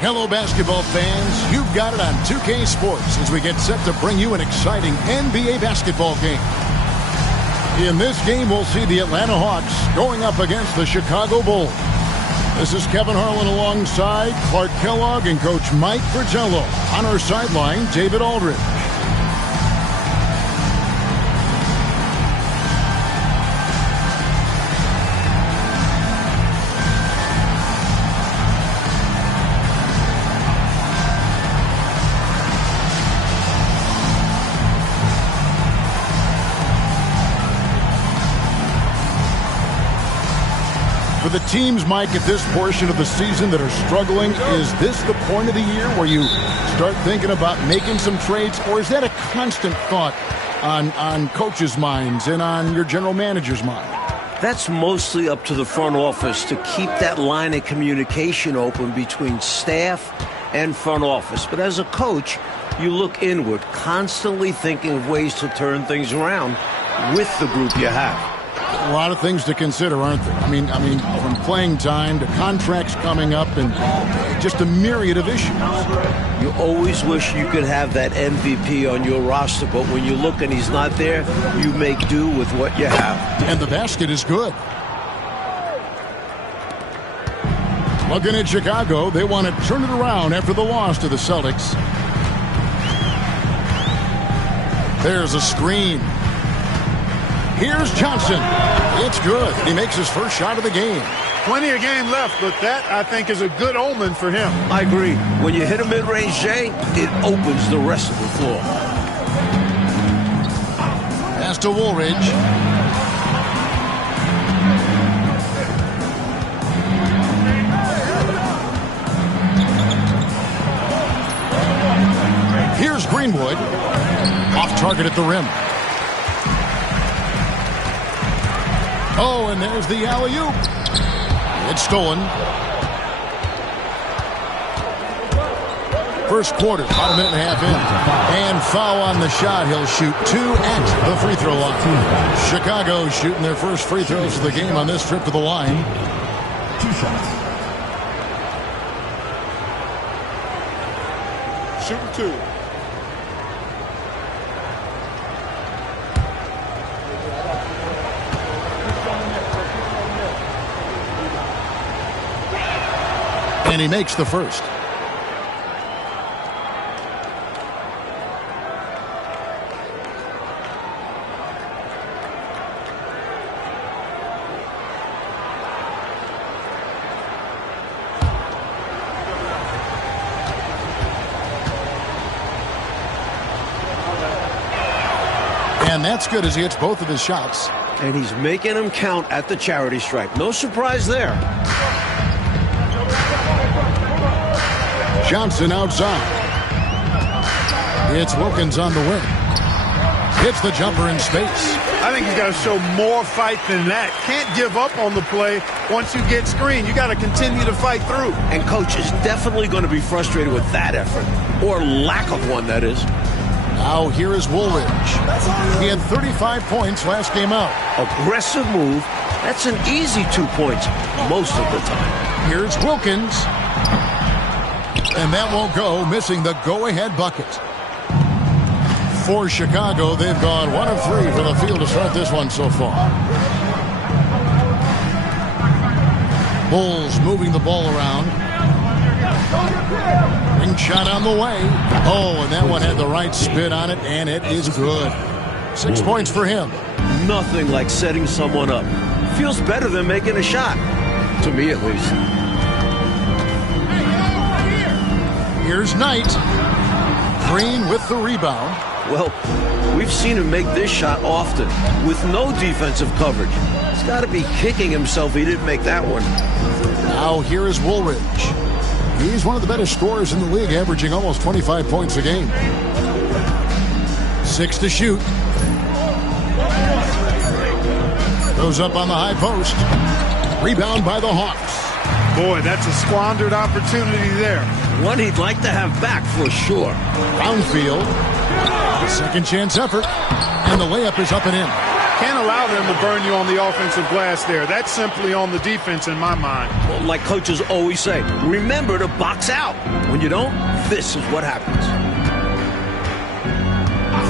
Hello, basketball fans. You've got it on 2K Sports as we get set to bring you an exciting NBA basketball game. In this game, we'll see the Atlanta Hawks going up against the Chicago Bulls. This is Kevin Harlan alongside Clark Kellogg and Coach Mike Fratello. On our sideline, David Aldridge. For the teams, Mike, at this portion of the season that are struggling, is this the point of the year where you start thinking about making some trades, or is that a constant thought on coaches' minds and on your general manager's mind? That's mostly up to the front office to keep that line of communication open between staff and front office. But as a coach, you look inward, constantly thinking of ways to turn things around with the group you have. A lot of things to consider, aren't there? I mean, from playing time to contracts coming up and just a myriad of issues. You always wish you could have that MVP on your roster, but when you look and he's not there, you make do with what you have. And the basket is good. Looking at Chicago, they want to turn it around after the loss to the Celtics. There's a screen. Here's Johnson. It's good. He makes his first shot of the game. Plenty of game left, but that, I think, is a good omen for him. I agree. When you hit a mid-range J, it opens the rest of the floor. Pass to Woolridge. Here's Greenwood. Off target at the rim. Oh, and there's the alley-oop. It's stolen. First quarter, about a minute and a half in. And foul on the shot. He'll shoot 2 at the free throw line. Chicago shooting their first free throws of the game on this trip to the line. 2 shots. Shooting 2. And he makes the first. And that's good as he hits both of his shots. And he's making them count at the charity stripe. No surprise there. Johnson outside. It's Wilkins on the wing. Hits the jumper in space. I think he's got to show more fight than that. Can't give up on the play once you get screened. You got to continue to fight through. And coach is definitely going to be frustrated with that effort. Or lack of one, that is. Now here is Woolridge. He had 35 points last game out. Aggressive move. That's an easy 2 points most of the time. Here's Wilkins. And that won't go, missing the go-ahead bucket. For Chicago, they've gone 1 of 3 from the field to start this one so far. Bulls moving the ball around. Ring shot on the way. Oh, and that one had the right spin on it, and it is good. 6 points for him. Nothing like setting someone up. Feels better than making a shot. To me, at least. Here's Knight. Green with the rebound. Well, we've seen him make this shot often with no defensive coverage. He's got to be kicking himself he didn't make that one. Now here is Woolridge. He's one of the better scorers in the league, averaging almost 25 points a game. 6 to shoot. Goes up on the high post. Rebound by the Hawks. Boy, that's a squandered opportunity there. One he'd like to have back for sure. Brownfield. Second chance effort. And the layup is up and in. Can't allow them to burn you on the offensive glass there. That's simply on the defense in my mind. Well, like coaches always say, remember to box out. When you don't, this is what happens.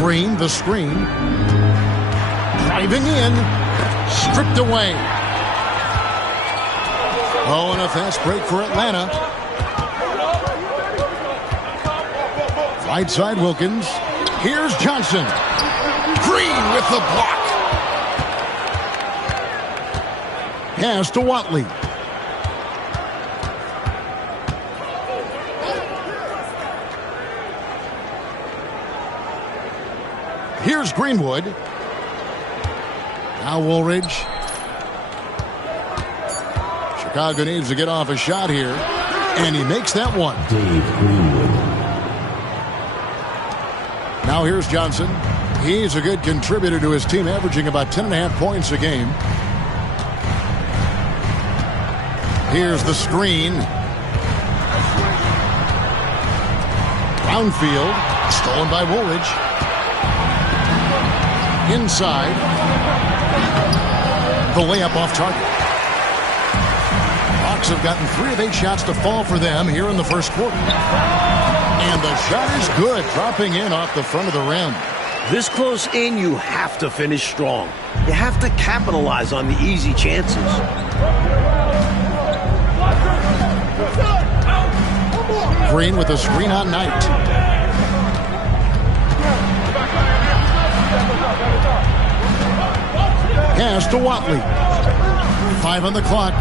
Green, the screen. Driving in. Stripped away. Oh, and a fast break for Atlanta. Right side Wilkins. Here's Johnson. Green with the block. Pass to Watley. Here's Greenwood. Now Woolridge. Chicago needs to get off a shot here. And he makes that one. Dave Greenwood. Now here's Johnson. He's a good contributor to his team, averaging about 10.5 points a game. Here's the screen. Brownfield. Stolen by Woolridge. Inside. The layup off target. Hawks have gotten 3 of 8 shots to fall for them here in the first quarter. And the shot is good, dropping in off the front of the rim. This close in, you have to finish strong. You have to capitalize on the easy chances. Green with a screen on Knight. Pass to Watley. 5 on the clock.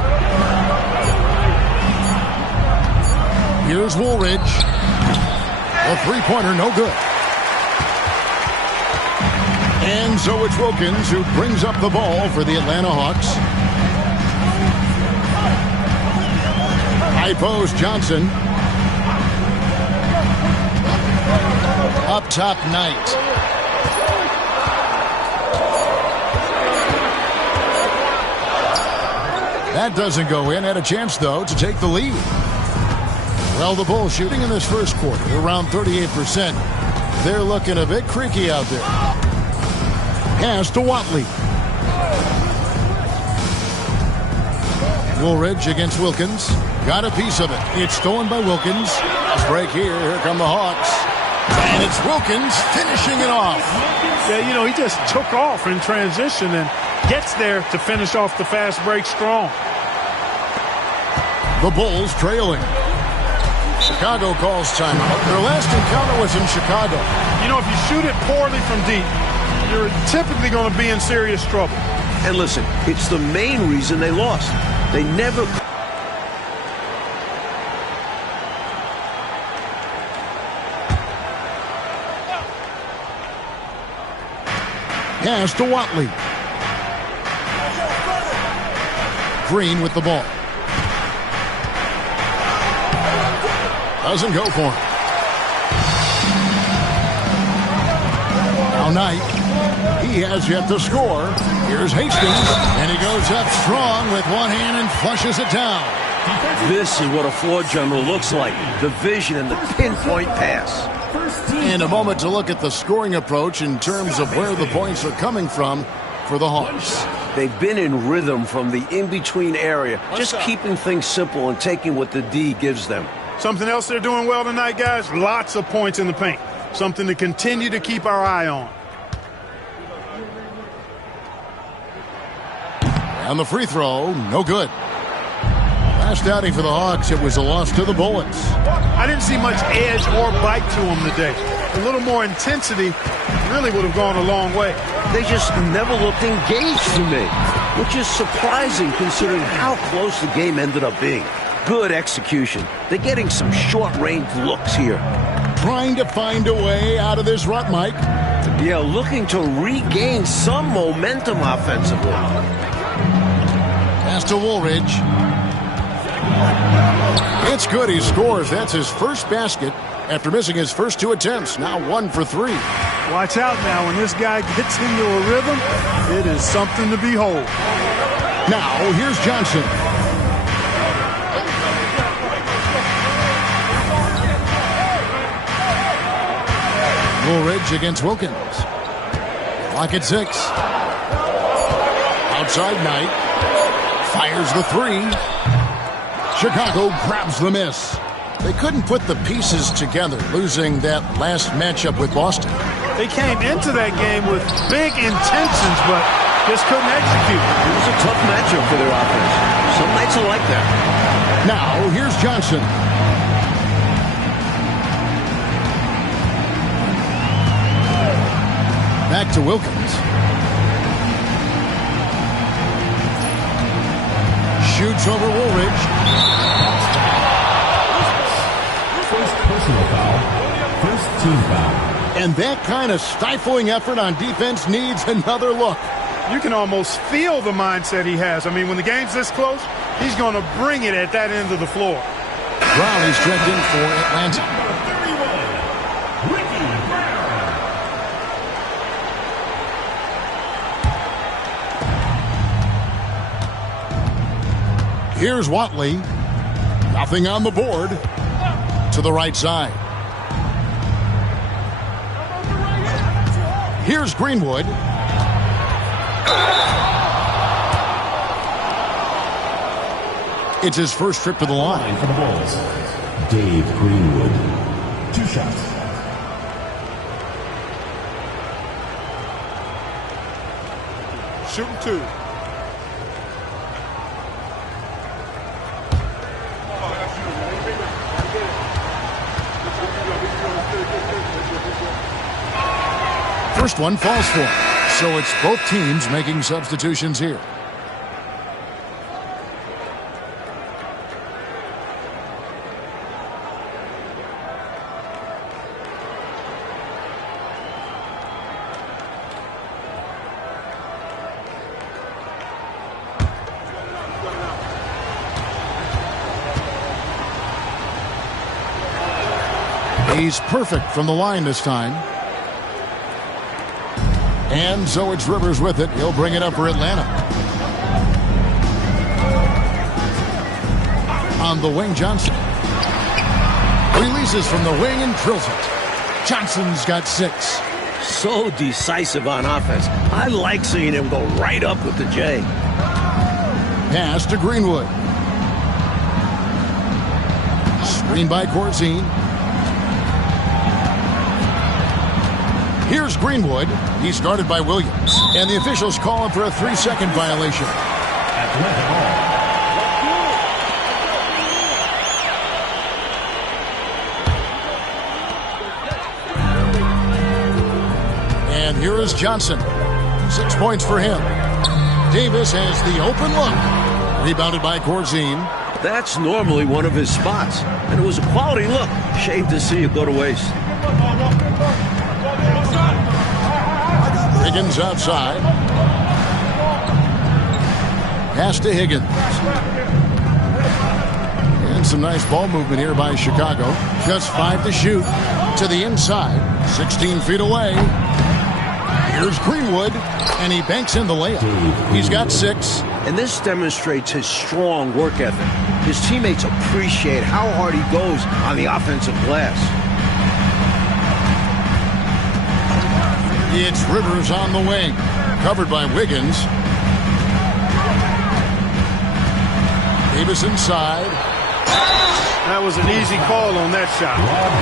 Here's Woolridge. A three-pointer, no good. And so it's Wilkins who brings up the ball for the Atlanta Hawks. High post, Johnson. Up top, Knight. That doesn't go in. Had a chance, though, to take the lead. Well, the Bulls shooting in this first quarter, around 38%. They're looking a bit creaky out there. Pass to Watley. Woolridge against Wilkins. Got a piece of it. It's stolen by Wilkins. Let's break here. Here come the Hawks. And it's Wilkins finishing it off. Yeah, you know, he just took off in transition and gets there to finish off the fast break strong. The Bulls trailing. Chicago calls timeout. Their last encounter was in Chicago. You know, if you shoot it poorly from deep, you're typically going to be in serious trouble. And listen, it's the main reason they lost. They never... Pass to Watley. Green with the ball. Doesn't go for him. Now Knight. He has yet to score. Here's Hastings. And he goes up strong with one hand and flushes it down. This is what a floor general looks like. The vision and the pinpoint pass. And a moment to look at the scoring approach in terms of where the points are coming from for the Hawks. They've been in rhythm from the in-between area, just keeping things simple and taking what the D gives them. Something else they're doing well tonight, guys, lots of points in the paint. Something to continue to keep our eye on. And the free throw, no good. Last outing for the Hawks, it was a loss to the Bullets. I didn't see much edge or bite to them today. A little more intensity really would have gone a long way. They just never looked engaged to me, which is surprising considering how close the game ended up being. Good execution. They're getting some short-range looks here. Trying to find a way out of this rut, Mike. Yeah, looking to regain some momentum offensively. Pass to Woolridge. It's good. He scores. That's his first basket after missing his first 2 attempts. Now 1 for 3. Watch out now. When this guy gets into a rhythm, it is something to behold. Now, here's Johnson. Woolridge against Wilkins. Clock at 6. Outside Knight. Fires the three. Chicago grabs the miss. They couldn't put the pieces together, losing that last matchup with Boston. They came into that game with big intentions, but just couldn't execute. It was a tough matchup for their offense. Some nights are like that. Now, here's Johnson. Back to Wilkins. Shoots over Woolridge. First personal foul. First team foul. And that kind of stifling effort on defense needs another look. You can almost feel the mindset he has. I mean, when the game's this close, he's going to bring it at that end of the floor. Riley's checked in for Atlanta. Ricky Brown. Here's Watley. Nothing on the board. To the right side. Here's Greenwood. It's his first trip to the line. For the Bulls, Dave Greenwood. 2 shots. Shooting 2. First one falls for him. So it's both teams making substitutions here. He's perfect from the line this time. And so it's Rivers with it. He'll bring it up for Atlanta. On the wing, Johnson. Releases from the wing and drills it. Johnson's got 6. So decisive on offense. I like seeing him go right up with the J. Pass to Greenwood. Screen by Corzine. Here's Greenwood. He's guarded by Williams. And the officials call him for a 3-second violation. And here is Johnson. 6 points for him. Davis has the open look. Rebounded by Corzine. That's normally one of his spots. And it was a quality look. Shame to see it go to waste. Higgins outside. Pass to Higgins. And some nice ball movement here by Chicago. Just 5 to shoot. To the inside. 16 feet away. Here's Greenwood. And he banks in the layup. He's got 6. And this demonstrates his strong work ethic. His teammates appreciate how hard he goes on the offensive glass. It's Rivers on the wing. Covered by Wiggins. Davis inside. That was an easy call on that shot.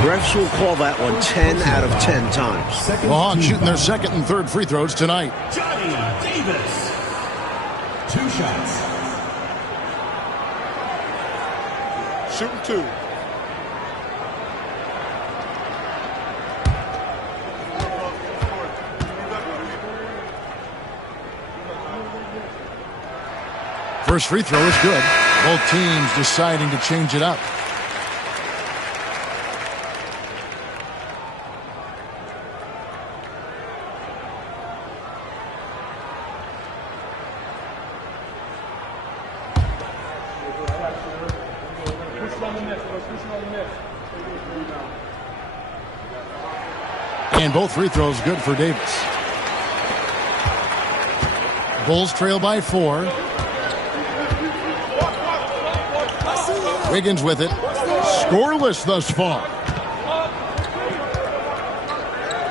Refs will call that one 10 out of 10 times. The Hawks shooting their second and third free throws tonight. Johnny Davis. 2 shots. Shooting 2. First free throw is good. Both teams deciding to change it up. And both free throws good for Davis. Bulls trail by 4. Wiggins with it. Scoreless thus far.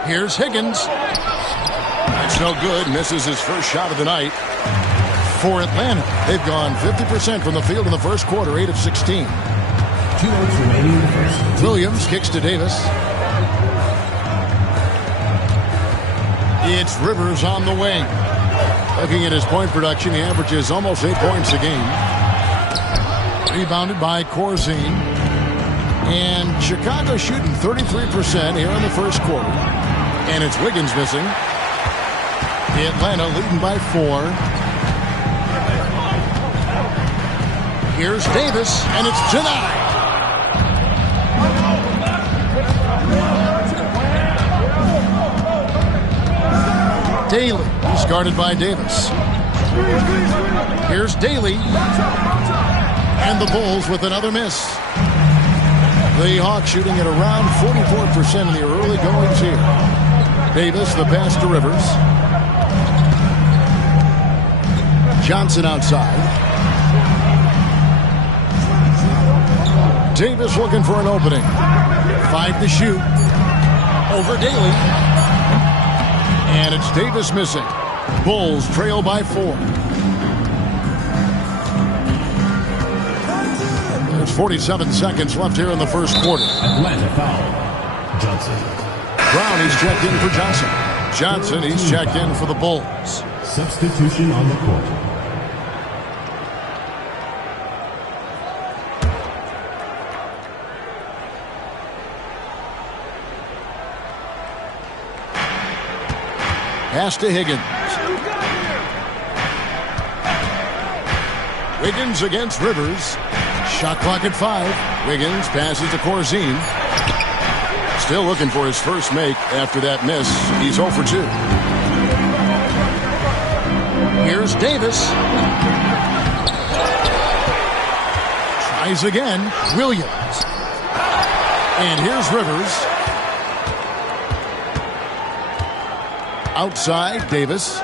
Here's Higgins. That's no good. Misses his first shot of the night. For Atlanta, they've gone 50% from the field in the first quarter, 8 of 16. 2 minutes remaining in the first. Williams kicks to Davis. It's Rivers on the wing. Looking at his point production, he averages almost 8 points a game. Rebounded by Corzine. And Chicago shooting 33% here in the first quarter. And it's Wiggins missing. Atlanta leading by 4. Here's Davis, and it's denied. Daly, he's guarded by Davis. Here's Daly. And the Bulls with another miss. The Hawks shooting at around 44% in the early goings here. Davis, the pass to Rivers. Johnson outside. Davis looking for an opening. 5 to shoot. Over Daly. And it's Davis missing. Bulls trail by 4. There's 47 seconds left here in the first quarter. Atlanta foul. Johnson. Brown, he's checked in for Johnson. Johnson, he's checked in for the Bulls. Substitution on the court. Pass to Higgins. Wiggins against Rivers. Shot clock at 5. Wiggins passes to Corzine. Still looking for his first make after that miss. He's 0 for 2. Here's Davis. Tries again. Williams. And here's Rivers. Outside, Davis.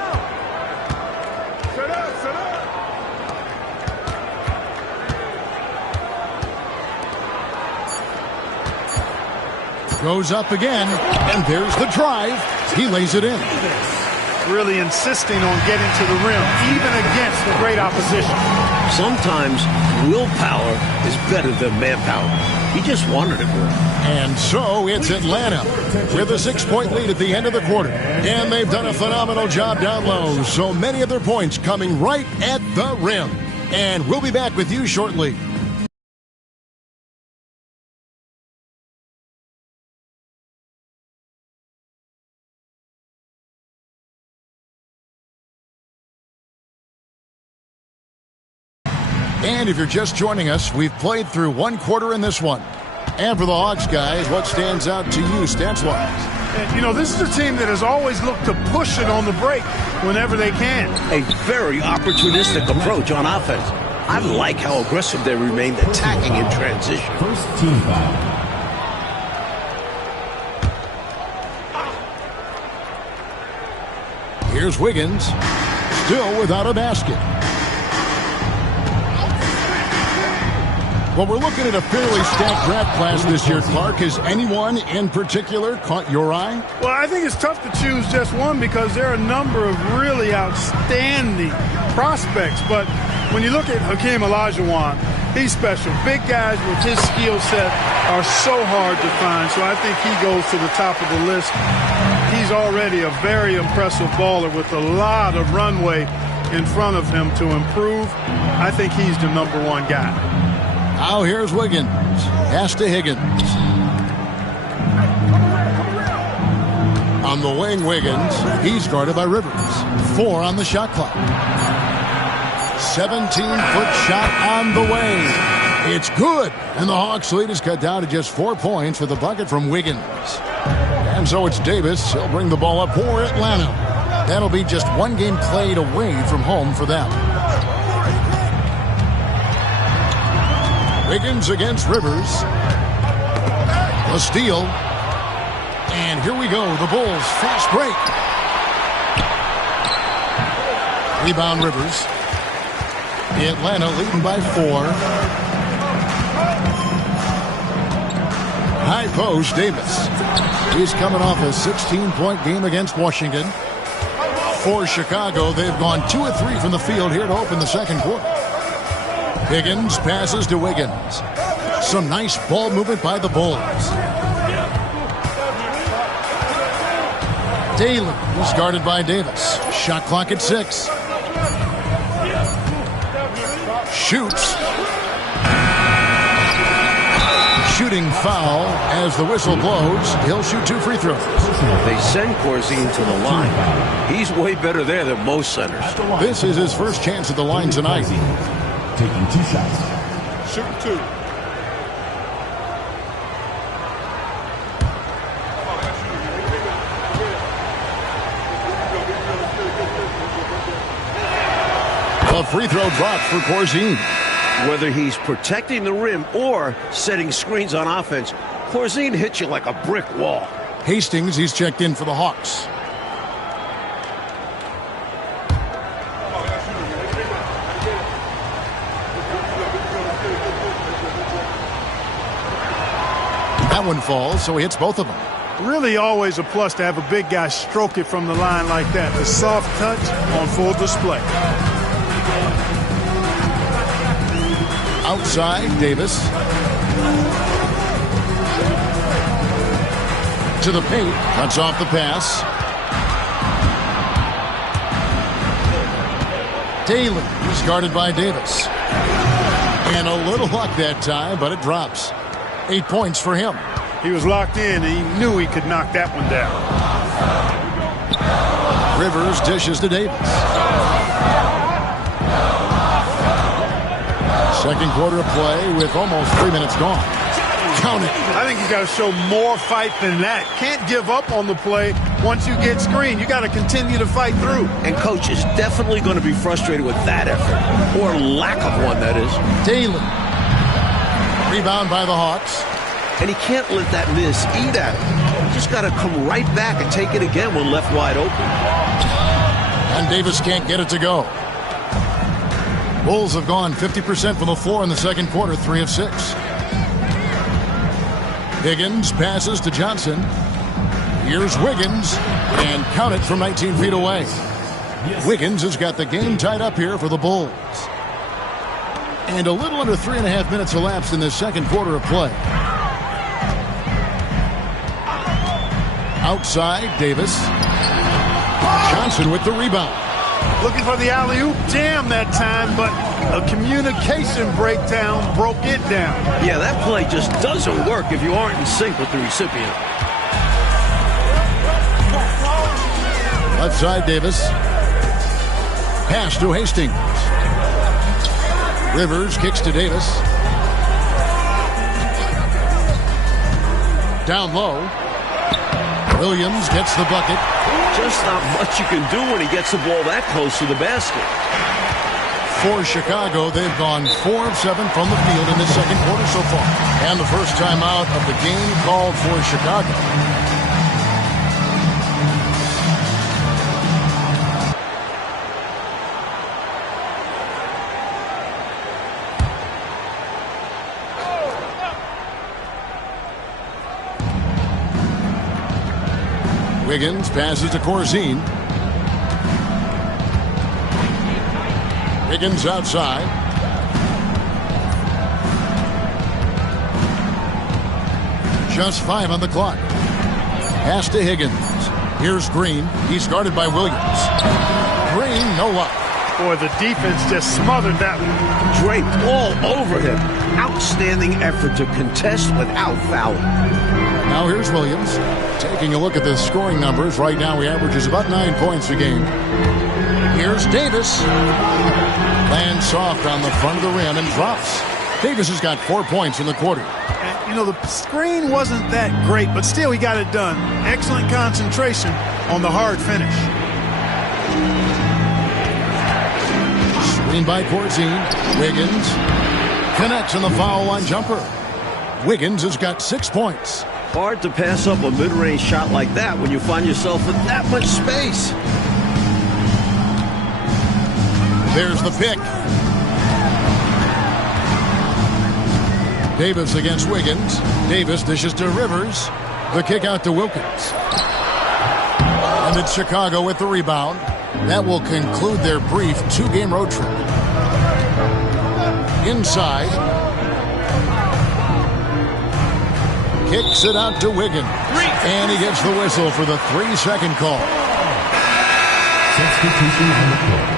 Goes up again, and there's the drive. He lays it in. Really insisting on getting to the rim, even against the great opposition. Sometimes willpower is better than manpower. He just wanted it more. And so it's Atlanta with a 6-point lead at the end of the quarter. And they've done a phenomenal job down low. So many of their points coming right at the rim. And we'll be back with you shortly. And if you're just joining us, we've played through 1 quarter in this one. And for the Hawks, guys, what stands out to you stats-wise? And, you know, this is a team that has always looked to push it on the break whenever they can. A very opportunistic approach on offense. I like how aggressive they remained attacking in transition. First team foul. Here's Wiggins, still without a basket. Well, we're looking at a fairly stacked draft class this year, Clark. Has anyone in particular caught your eye? Well, I think it's tough to choose just one because there are a number of really outstanding prospects. But when you look at Hakeem Olajuwon, he's special. Big guys with his skill set are so hard to find. So I think he goes to the top of the list. He's already a very impressive baller with a lot of runway in front of him to improve. I think he's the #1 guy. Now here's Wiggins. Pass to Higgins. On the wing, Wiggins. He's guarded by Rivers. 4 on the shot clock. 17-foot shot on the way. It's good. And the Hawks' lead is cut down to just 4 points with a bucket from Wiggins. And so it's Davis. He'll bring the ball up for Atlanta. That'll be just 1 game played away from home for them. Wiggins against Rivers. A steal. And here we go. The Bulls fast break. Rebound Rivers. Atlanta leading by 4. High post Davis. He's coming off a 16-point game against Washington. For Chicago, they've gone 2 of 3 from the field here to open the second quarter. Higgins passes to Wiggins. Some nice ball movement by the Bulls. Daly is guarded by Davis. Shot clock at 6. Shoots. Shooting foul as the whistle blows. He'll shoot 2 free throws. They send Corzine to the line. He's way better there than most centers. This is his first chance at the line tonight. Taking 2 shots. Shooting 2. A free throw dropped for Corzine. Whether he's protecting the rim or setting screens on offense, Corzine hits you like a brick wall. Hastings, he's checked in for the Hawks. That one falls, so he hits both of them. Really always a plus to have a big guy stroke it from the line like that. The soft touch on full display. Outside, Davis. To the paint. Cuts off the pass. Daly is guarded by Davis. And a little luck that time, but it drops. 8 points for him. He was locked in, and he knew he could knock that one down. Rivers dishes to Davis. Second quarter of play with almost 3 minutes gone. Count it. I think you got to show more fight than that. Can't give up on the play once you get screened. You got to continue to fight through. And coach is definitely going to be frustrated with that effort, or lack of one, that is. Daly. Rebound by the Hawks. And he can't let that miss eat at him. He just got to come right back and take it again when left wide open. And Davis can't get it to go. Bulls have gone 50% from the floor in the second quarter, 3 of 6. Higgins passes to Johnson. Here's Wiggins, and count it from 19 feet away. Wiggins has got the game tied up here for the Bulls. And a little under 3.5 minutes elapsed in this second quarter of play. Outside, Davis. Johnson with the rebound. Looking for the alley-oop jam that time, but a communication breakdown broke it down. Yeah, that play just doesn't work if you aren't in sync with the recipient. Left side, Davis. Pass to Hastings. Rivers kicks to Davis. Down low. Williams gets the bucket. Just not much you can do when he gets the ball that close to the basket. For Chicago, they've gone 4 of 7 from the field in the second quarter so far. And the first time out of the game called for Chicago. Wiggins passes to Corzine. Wiggins outside. Just 5 on the clock. Pass to Higgins. Here's Green. He's guarded by Williams. Green, no luck. Boy, the defense just smothered that one. Draped all over him. Outstanding effort to contest without fouling. Now here's Williams. Taking a look at the scoring numbers. Right now he averages about 9 points a game. Here's Davis. Lands soft on the front of the rim and drops. Davis has got 4 points in the quarter. And, you know, the screen wasn't that great, but still he got it done. Excellent concentration on the hard finish. Screen by Corzine. Wiggins connects on the foul line jumper. Wiggins has got 6 points. Hard to pass up a mid-range shot like that when you find yourself with that much space. There's the pick. Davis against Wiggins. Davis dishes to Rivers. The kick out to Wilkins. And it's Chicago with the rebound. That will conclude their brief 2-game road trip. Inside. Kicks it out to Wiggins. And he gets the whistle for the 3-second call. Substitution on the court.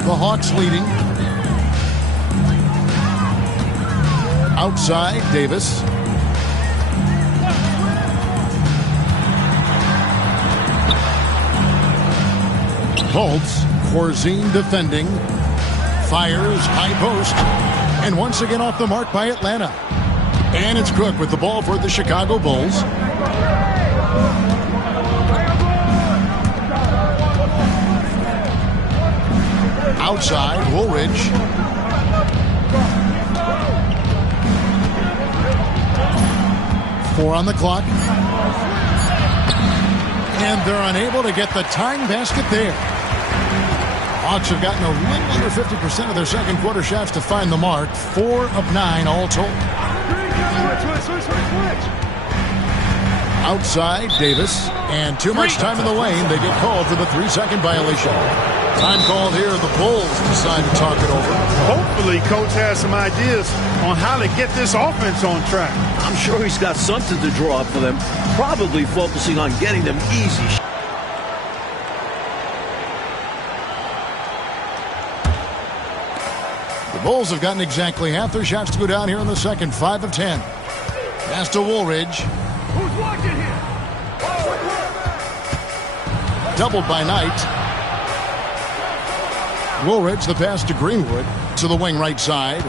The Hawks leading. Outside, Davis. Holtz, Corzine defending. Fires, high post. And once again off the mark by Atlanta. And it's Cook with the ball for the Chicago Bulls. Outside, Woolridge. Four on the clock. And they're unable to get the tying basket there. Hawks have gotten a little under 50% of their second quarter shots to find the mark. 4 of 9 all told. Outside, Davis. And too much time in the lane. They get called for the 3-second violation. Time called here. The Bulls decide to talk it over. Hopefully, Coach has some ideas on how to get this offense on track. I'm sure he's got something to draw up for them. Probably focusing on getting them easy. The Bulls have gotten exactly half their shots to go down here in the second. 5 of 10. Pass to Woolridge. Who's watching here? Doubled by Knight. Woolridge, the pass to Greenwood. To the wing right side.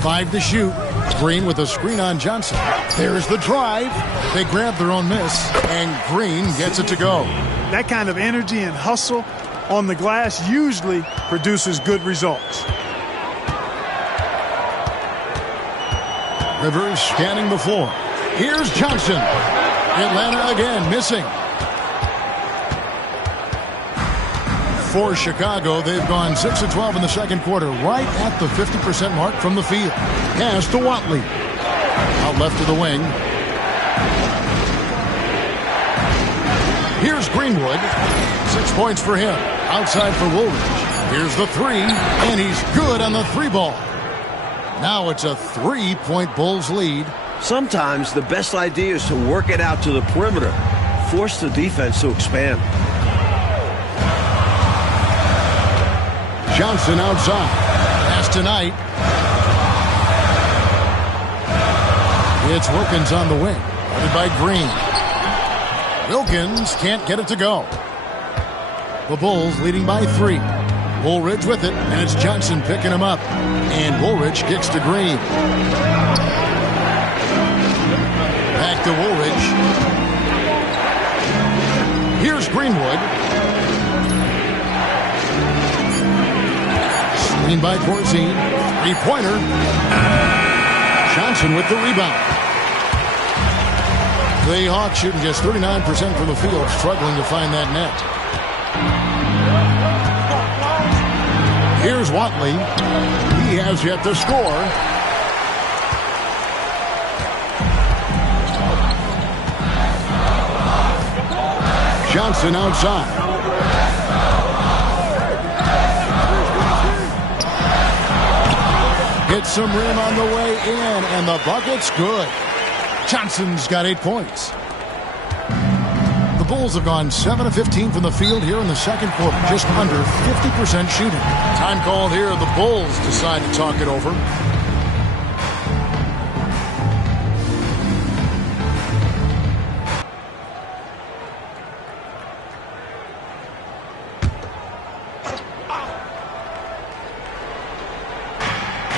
5 to shoot. Green with a screen on Johnson. There's the drive. They grab their own miss. And Green gets it to go. That kind of energy and hustle on the glass usually produces good results. Rivers scanning the floor. Here's Johnson. Atlanta again missing. For Chicago, they've gone 6 of 12 in the second quarter, right at the 50% mark from the field. Pass to Watley. Out left to the wing. Here's Greenwood. 6 points for him. Outside for Woolridge. Here's the 3, and he's good on the 3-ball. Now it's a 3-point Bulls lead. Sometimes the best idea is to work it out to the perimeter. Force the defense to expand. Johnson outside. Pass tonight. It's Wilkins on the wing. Guarded by Green. Wilkins can't get it to go. The Bulls leading by 3. Woolridge with it, and it's Johnson picking him up. And Woolridge kicks to Green. Back to Woolridge. Here's Greenwood. Screen by Corzine. 3-pointer. Johnson with the rebound. The Hawks shooting just 39% from the field, struggling to find that net. Here's Watley. He has yet to score. Johnson outside. Hits some rim on the way in, and the bucket's good. Johnson's got 8 points. The Bulls have gone 7 of 15 from the field here in the second quarter, just under 50% shooting. Time called here. The Bulls decide to talk it over.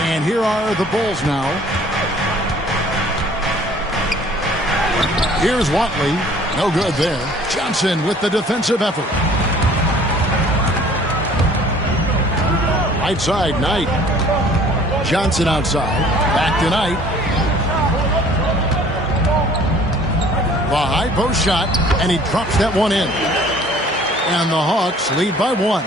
And here are the Bulls now. Here's Watley. No good there. Johnson with the defensive effort. Right side, Knight. Johnson outside. Back to Knight. The high post shot, and he drops that one in. And the Hawks lead by 1.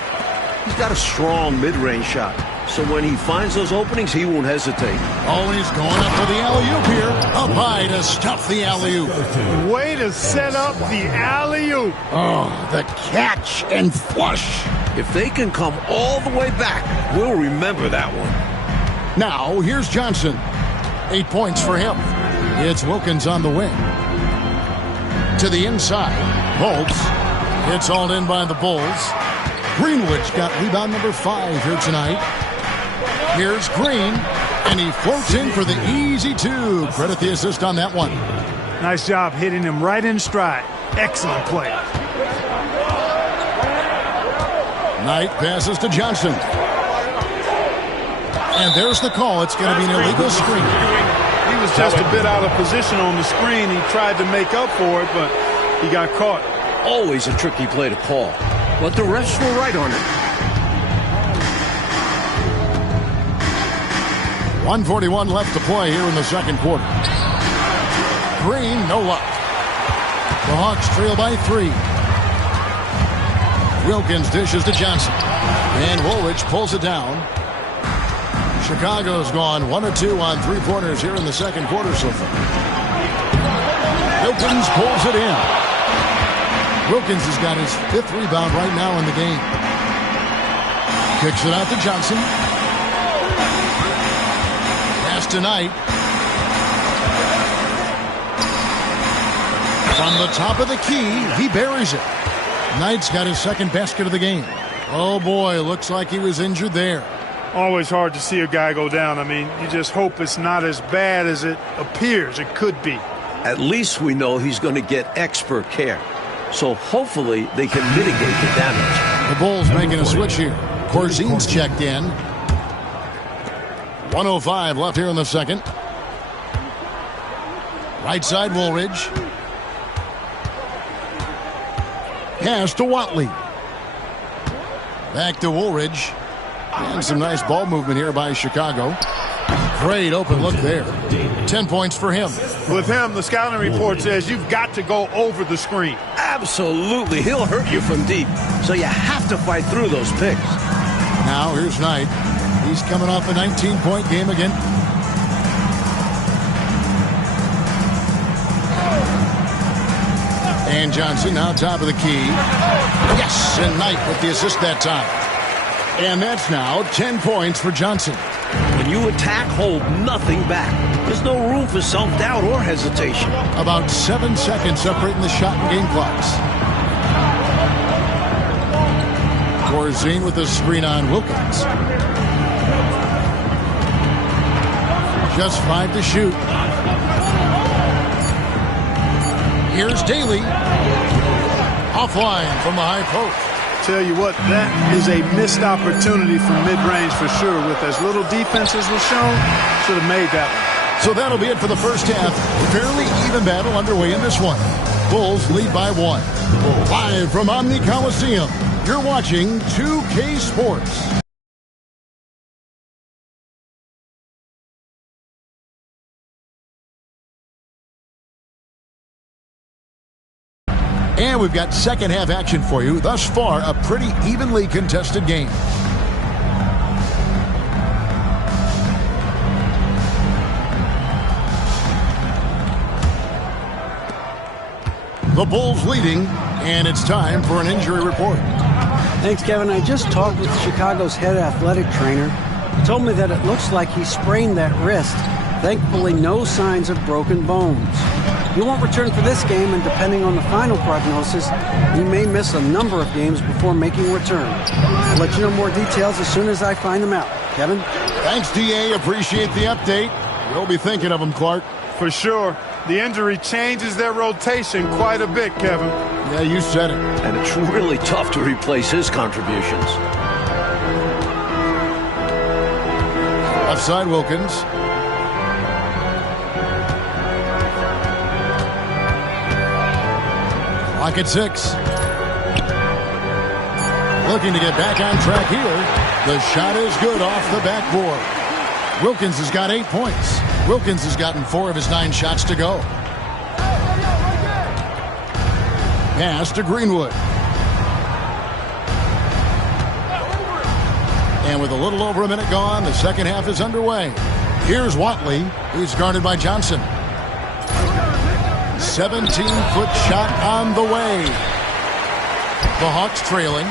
He's got a strong mid-range shot. So when he finds those openings, he won't hesitate. Oh, and he's going up for the alley-oop here. Up high to stuff the alley-oop. Way to set up the alley-oop. Oh, the catch and flush. If they can come all the way back, we'll remember that one. Now, here's Johnson. 8 points for him. It's Wilkins on the wing. To the inside. Bolts. It's hauled in by the Bulls. Greenwood's got rebound number 5 here tonight. Here's Green, and he floats in for the easy 2. Credit the assist on that one. Nice job hitting him right in stride. Excellent play. Knight passes to Johnson. And there's the call. It's going to be an illegal screen. He was just a bit out of position on the screen. He tried to make up for it, but he got caught. Always a tricky play to call, but the refs were right on it. 1:41 left to play here in the second quarter. Green, no luck. The Hawks trail by 3. Wilkins dishes to Johnson. And Woolridge pulls it down. Chicago's gone 1 or 2 on 3-pointers here in the second quarter so far. Wilkins pulls it in. Wilkins has got his 5th rebound right now in the game. Kicks it out to Johnson. Pass to Knight. From the top of the key, he buries it. Knight's got his 2nd basket of the game. Oh boy, looks like he was injured there. Always hard to see a guy go down. I mean, you just hope it's not as bad as it appears it could be. At least we know he's going to get expert care. So hopefully they can mitigate the damage. The Bulls making a switch here. Corzine's checked in. 1:05 left here in the second. Right side Woolridge. Pass to Watley. Back to Woolridge. And some nice ball movement here by Chicago. Great open look there. 10 points for him. With him, the scouting report says you've got to go over the screen. Absolutely. He'll hurt you from deep. So you have to fight through those picks. Now here's Knight. He's coming off a 19-point game again. And Johnson now top of the key. Yes, and Knight with the assist that time. And that's now 10 points for Johnson. When you attack, hold nothing back. There's no room for self-doubt or hesitation. About 7 seconds separating the shot and game clocks. Corzine with the screen on Wilkins. Just 5 to shoot. Here's Daly. Offline from the high post. Tell you what, that is a missed opportunity from mid-range for sure. With as little defense as was shown, should have made that one. So that'll be it for the first half. Fairly even battle underway in this one. Bulls lead by 1. Live from Omni Coliseum, you're watching 2K Sports. And we've got second half action for you. Thus far, a pretty evenly contested game. The Bulls leading, and it's time for an injury report. Thanks, Kevin. I just talked with Chicago's head athletic trainer. He told me that it looks like he sprained that wrist. Thankfully, no signs of broken bones. He won't return for this game, and depending on the final prognosis, he may miss a number of games before making a return. I'll let you know more details as soon as I find them out. Kevin? Thanks, D.A. Appreciate the update. We'll be thinking of him, Clark. For sure. The injury changes their rotation quite a bit, Kevin. Yeah, you said it. And it's really tough to replace his contributions. Left side, Wilkins. Clock at 6. Looking to get back on track here. The shot is good off the backboard. Wilkins has got 8 points. Wilkins has gotten 4 of his 9 shots to go. Pass to Greenwood. And with a little over a minute gone, the second half is underway. Here's Watley. He's guarded by Johnson. 17-foot shot on the way. The Hawks trailing.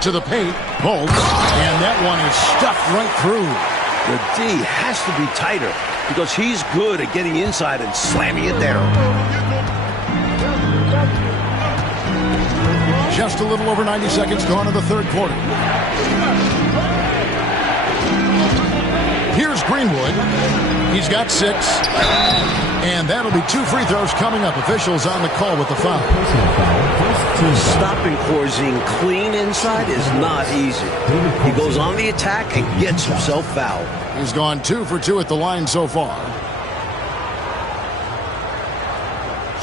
To the paint. Bolts. And that one is stuffed right through. The D has to be tighter because he's good at getting inside and slamming it down. Just a little over 90 seconds gone in the third quarter. Here's Greenwood. He's got 6. And that'll be 2 free throws coming up. Officials on the call with the foul. Stopping Corzine clean inside is not easy. He goes on the attack and gets himself fouled. He's gone 2 for 2 at the line so far.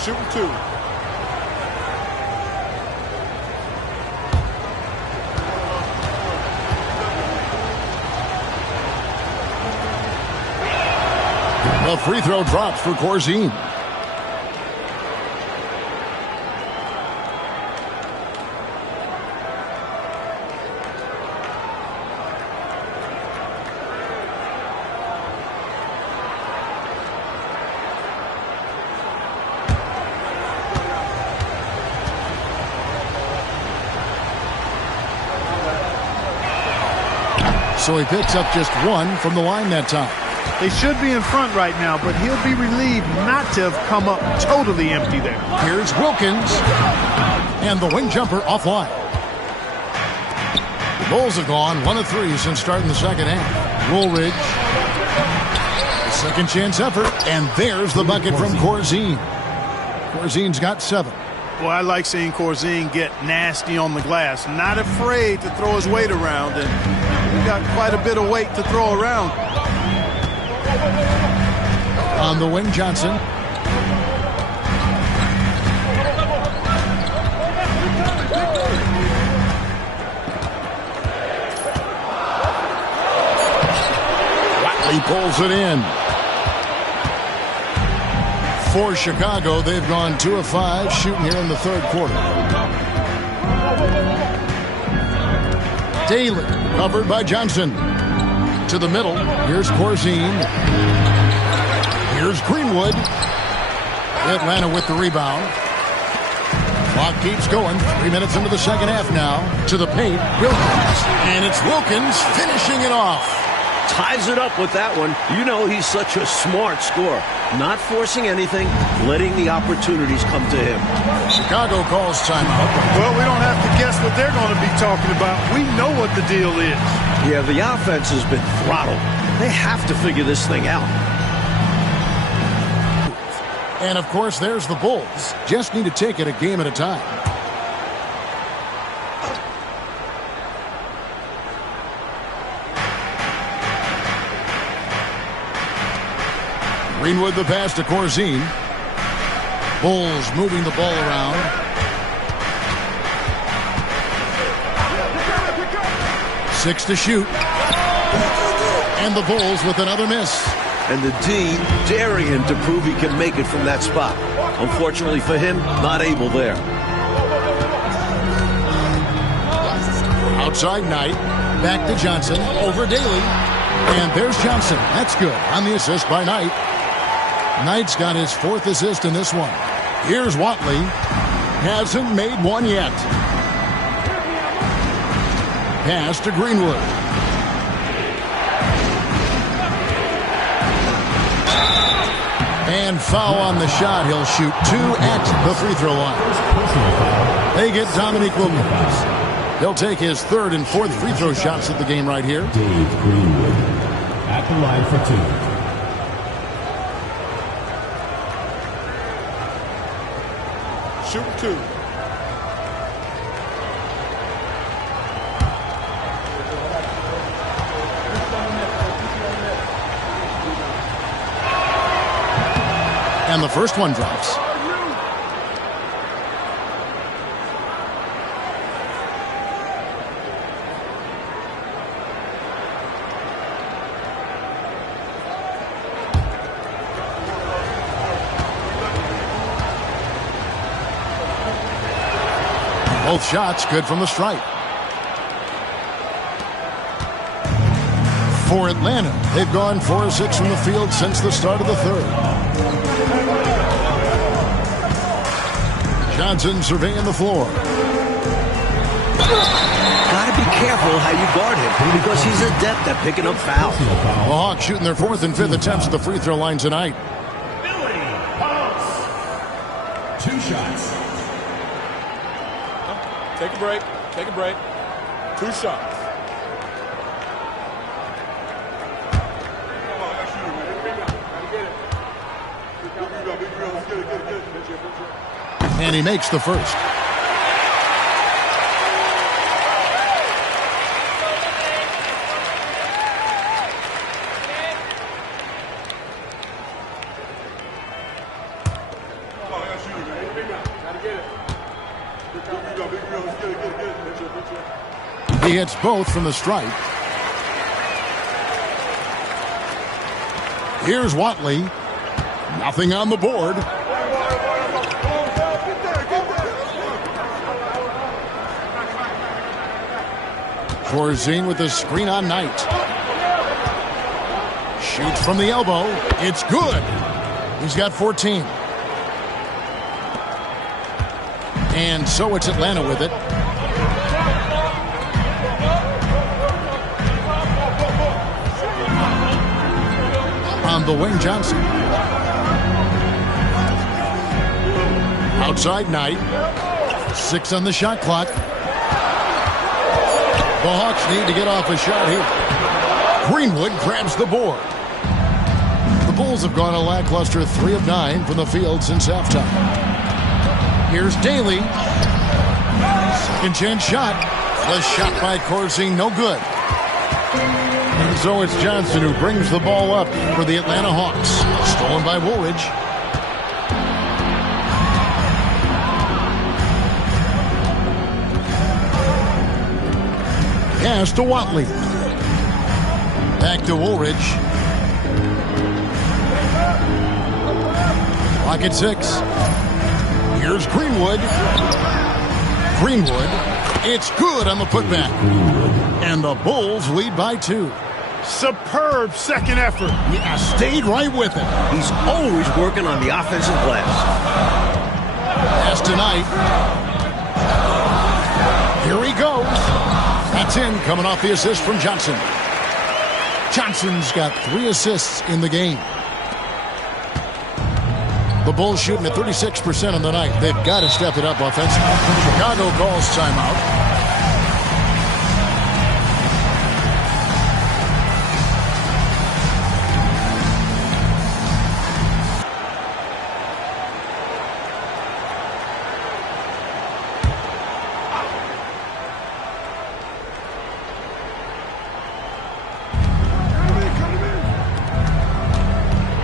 Shooting 2. The free throw drops for Corzine. So he picks up just 1 from the line that time. They should be in front right now, but he'll be relieved not to have come up totally empty there. Here's Wilkins. And the wing jumper offline. The Bulls have gone 1 of 3 since starting the second half. Woolridge. The second chance effort. And there's the bucket from Corzine. Corzine's got 7. Well, I like seeing Corzine get nasty on the glass. Not afraid to throw his weight around. And he got quite a bit of weight to throw around. On the wing, Johnson. Watley pulls it in. For Chicago, they've gone 2 of 5 shooting here in the third quarter. Daly covered by Johnson. To the middle. Here's Corzine. Here's Greenwood. Atlanta with the rebound. Clock keeps going. 3 minutes into the second half now. To the paint. Wilkins. And it's Wilkins finishing it off. Ties it up with that one. You know he's such a smart scorer. Not forcing anything, letting the opportunities come to him. Chicago calls timeout. Well, we don't have to guess what they're going to be talking about. We know what the deal is. Yeah, the offense has been throttled. They have to figure this thing out. And, of course, there's the Bulls. Just need to take it a game at a time. Greenwood the pass to Corzine. Bulls moving the ball around. Six to shoot. And the Bulls with another miss. And the D daring him to prove he can make it from that spot. Unfortunately for him, not able there. Outside Knight. Back to Johnson. Over Daly. And there's Johnson. That's good on the assist by Knight. Knight's got his 4th assist in this one. Here's Watley. Hasn't made one yet. Pass to Greenwood. And foul on the shot. He'll shoot 2 at the free throw line. They get Dominique Wilkins. He'll take his 3rd and 4th free throw shots of the game right here. Dave Greenwood at the line for 2. Shooting 2. And the first one drops. Both shots good from the stripe. For Atlanta, they've gone 4 of 6 from the field since the start of the third. Johnson surveying the floor. Gotta be careful how you guard him because he's adept at picking up fouls. The Hawks shooting their 4th and 5th attempts at the free throw line tonight. 2 shots. Take a break. Take a break. 2 shots. And he makes the first. He hits both from the stripe. Here's Watley. Nothing on the board. Corzine with the screen on Knight. Shoots from the elbow. It's good. He's got 14. And so it's Atlanta with it. On the wing, Johnson. Outside Knight. 6 on the shot clock. The Hawks need to get off a shot here. Greenwood grabs the board. The Bulls have gone a lackluster 3 of 9 from the field since halftime. Here's Daly. Second chance shot. The shot by Corzine, no good. And so it's Johnson who brings the ball up for the Atlanta Hawks. Stolen by Woolridge. Pass to Watley. Back to Woolridge. Clock at 6. Here's Greenwood. Greenwood. It's good on the putback. And the Bulls lead by 2. Superb second effort. Yeah, stayed right with it. He's always working on the offensive glass. Pass tonight. Here he goes. That's in, coming off the assist from Johnson. Johnson's got 3 assists in the game. The Bulls shooting at 36% on the night. They've got to step it up offensively. Chicago calls timeout.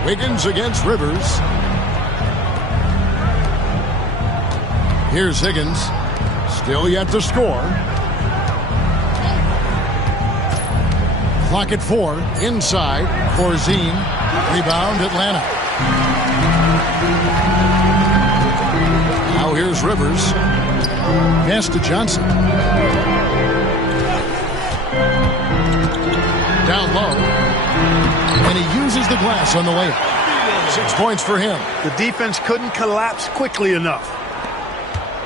Wiggins against Rivers. Here's Higgins. Still yet to score. Clock at 4. Inside. Corzine. Rebound Atlanta. Now here's Rivers. Pass to Johnson. Down low. And he uses the glass on the layup. 6 points for him. The defense couldn't collapse quickly enough.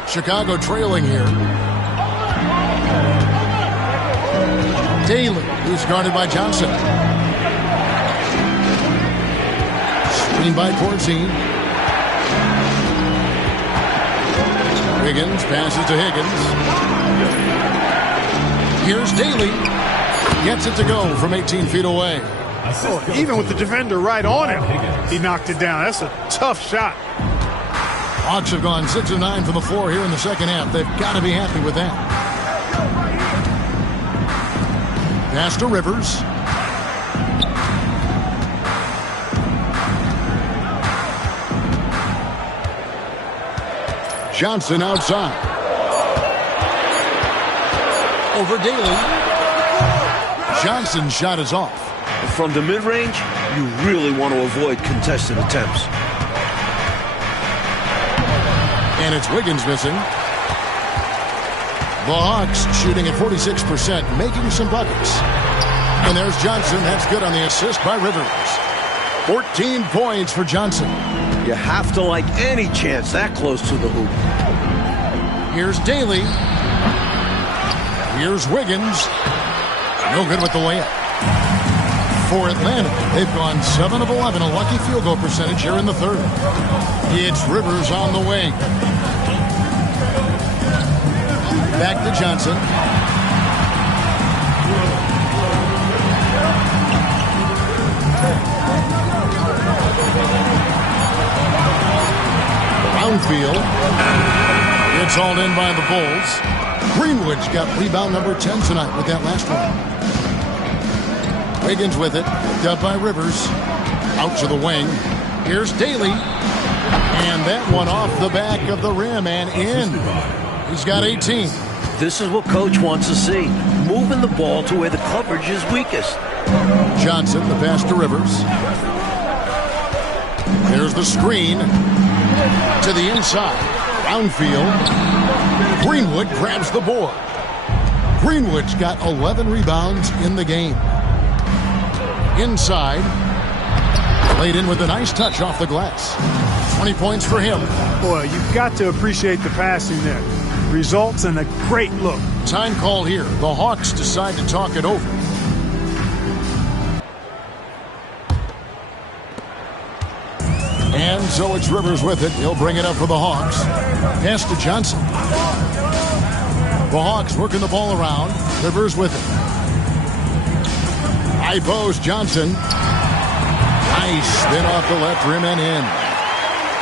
Chicago trailing here. Daly, who's guarded by Johnson. Screen by Corzine. Wiggins passes to Higgins. Here's Daly. Gets it to go from 18 feet away. Even with the defender right on him, he knocked it down. That's a tough shot. Hawks have gone 6 of 9 from the floor here in the second half. They've got to be happy with that. Pass to Rivers. Johnson outside. Over Daly. Johnson's shot is off. From the mid-range, you really want to avoid contested attempts. And it's Wiggins missing. The Hawks shooting at 46%, making some buckets. And there's Johnson. That's good on the assist by Rivers. 14 points for Johnson. You have to like any chance that close to the hoop. Here's Daly. Here's Wiggins. No good with the layup. For Atlanta, they've gone 7 of 11, a lucky field goal percentage here in the third. It's Rivers on the wing. Back to Johnson. Brownfield. It's all in by the Bulls. Greenwood's got rebound number 10 tonight with that last one. Wiggins with it. Picked up by Rivers. Out to the wing. Here's Daly. And that one off the back of the rim and in. He's got 18. This is what Coach wants to see. Moving the ball to where the coverage is weakest. Johnson, the pass to Rivers. There's the screen. To the inside. Brownfield. Greenwood grabs the board. Greenwood's got 11 rebounds in the game. Inside. Laid in with a nice touch off the glass. 20 points for him. Boy, you've got to appreciate the passing there. Results in a great look. Time call here. The Hawks decide to talk it over. And so it's Rivers with it. He'll bring it up for the Hawks. Pass to Johnson. The Hawks working the ball around. Rivers with it. High post, Johnson. Nice spin off the left rim and in.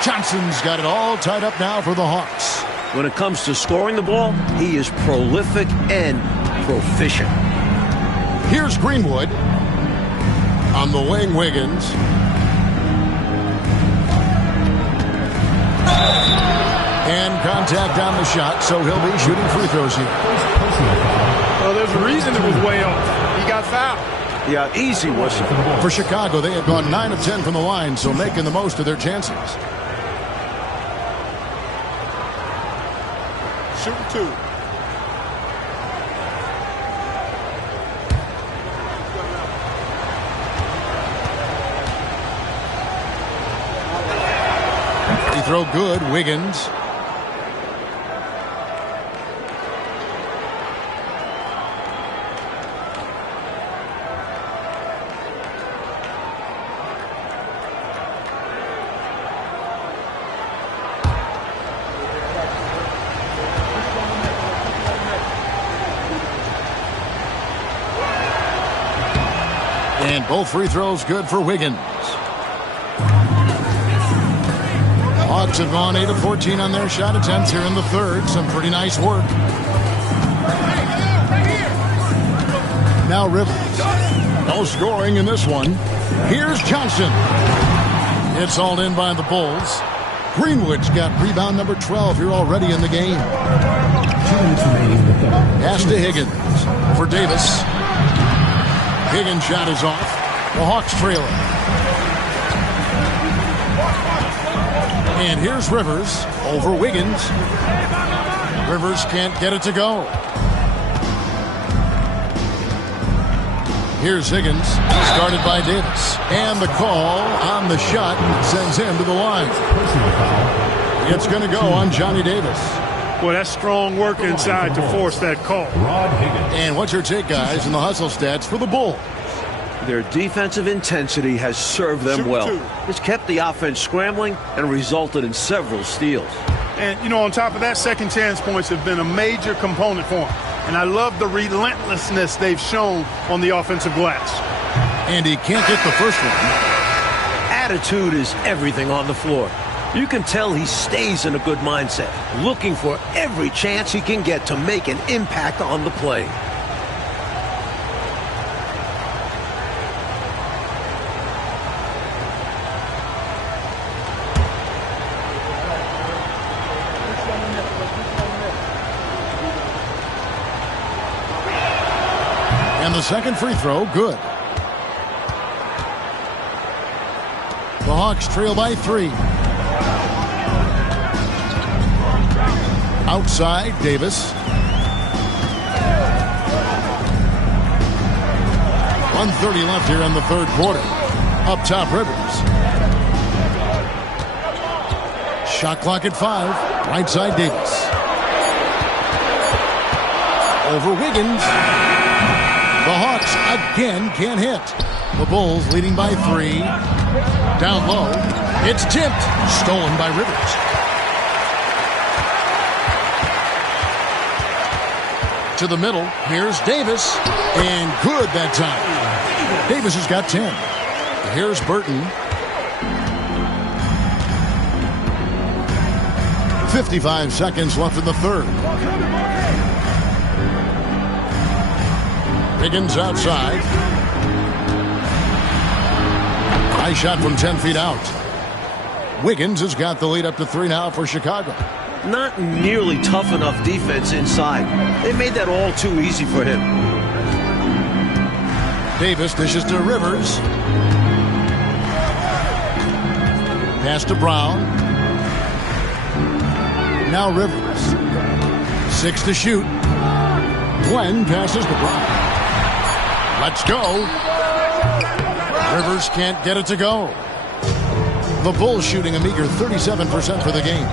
Johnson's got it all tied up now for the Hawks. When it comes to scoring the ball, he is prolific and proficient. Here's Greenwood. On the wing, Wiggins. And contact on the shot, so he'll be shooting free throws here. Well, there's a reason it was way off. He got fouled. Yeah, easy whistle. For Chicago, they have gone 9 of 10 from the line, so making the most of their chances. Shooting 2. Free throw good, Wiggins. And both free throws good for Wiggins. Hawks have gone 8 of 14 on their shot attempts here in the third. Some pretty nice work. Now Rivers. No scoring in this one. Here's Johnson. It's all in by the Bulls. Greenwood's got rebound number 12 here already in the game. Pass to Higgins for Davis. Higgins' shot is off. The Hawks trail it. And here's Rivers over Wiggins. Rivers can't get it to go. Here's Higgins, started by Davis. And the call on the shot sends him to the line. It's going to go on Johnny Davis. Boy, that's strong work inside to force that call. And what's your take, guys, in the hustle stats for the Bulls? Their defensive intensity has served them well. It's kept the offense scrambling and resulted in several steals. And, you know, on top of that, second chance points have been a major component for them. And I love the relentlessness they've shown on the offensive glass. And he can't get the first one. Attitude is everything on the floor. You can tell he stays in a good mindset, looking for every chance he can get to make an impact on the play. And the second free throw, good. The Hawks trail by 3. Outside, Davis. 1:30 left here in the third quarter. Up top, Rivers. Shot clock at 5. Right side, Davis. Over Wiggins. The Hawks again can't hit. The Bulls leading by 3. Down low. It's tipped. Stolen by Rivers. To the middle. Here's Davis. And good that time. Davis has got 10. Here's Burton. 55 seconds left in the third. Wiggins outside. High shot from 10 feet out. Wiggins has got the lead up to 3 now for Chicago. Not nearly tough enough defense inside. They made that all too easy for him. Davis dishes to Rivers. Pass to Brown. Now Rivers. 6 to shoot. Glenn passes to Brown. Let's go. Rivers can't get it to go. The Bulls shooting a meager 37% for the game.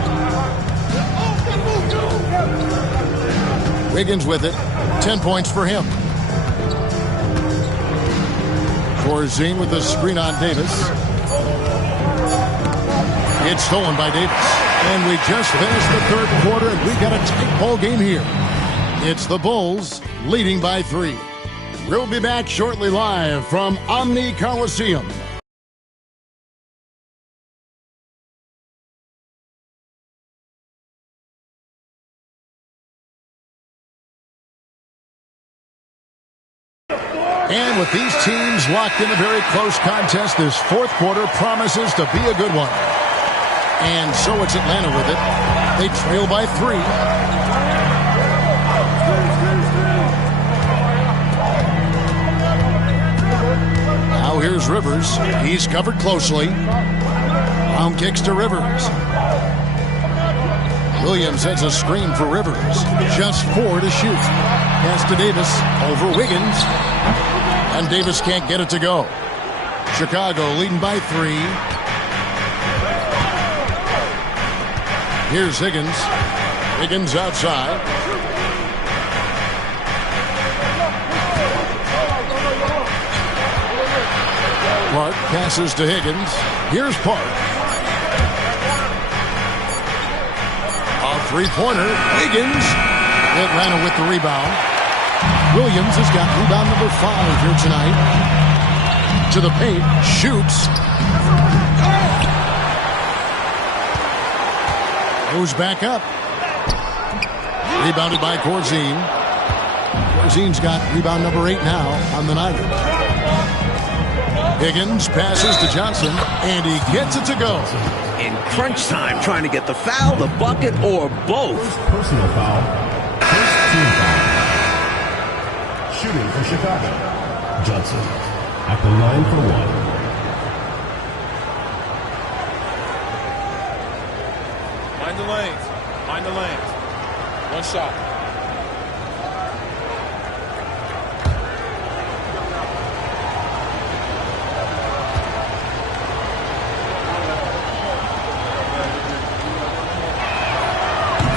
Wiggins with it. 10 points for him. Corzine with the screen on Davis. It's stolen by Davis. And we just finished the third quarter, and we've got a tight ball game here. It's the Bulls leading by 3. We'll be back shortly live from Omni Coliseum. And with these teams locked in a very close contest, this fourth quarter promises to be a good one. And so it's Atlanta with it. They trail by 3. Now here's Rivers. He's covered closely. Brown kicks to Rivers. Williams sends a screen for Rivers. Just 4 to shoot. Pass to Davis over Wiggins. And Davis can't get it to go. Chicago leading by 3. Here's Higgins. Higgins outside. Clark passes to Higgins. Here's Park. A three-pointer. Higgins. Atlanta with the rebound. Williams has got rebound number 5 here tonight. To the paint. Shoots. Goes back up. Rebounded by Corzine. Corzine's got rebound number 8 now on the night. Higgins passes to Johnson, and he gets it to go. In crunch time, trying to get the foul, the bucket, or both. First personal foul. First team foul. Shooting for Chicago. Johnson at the line for 1. Mind the lanes. Mind the lanes. 1 shot.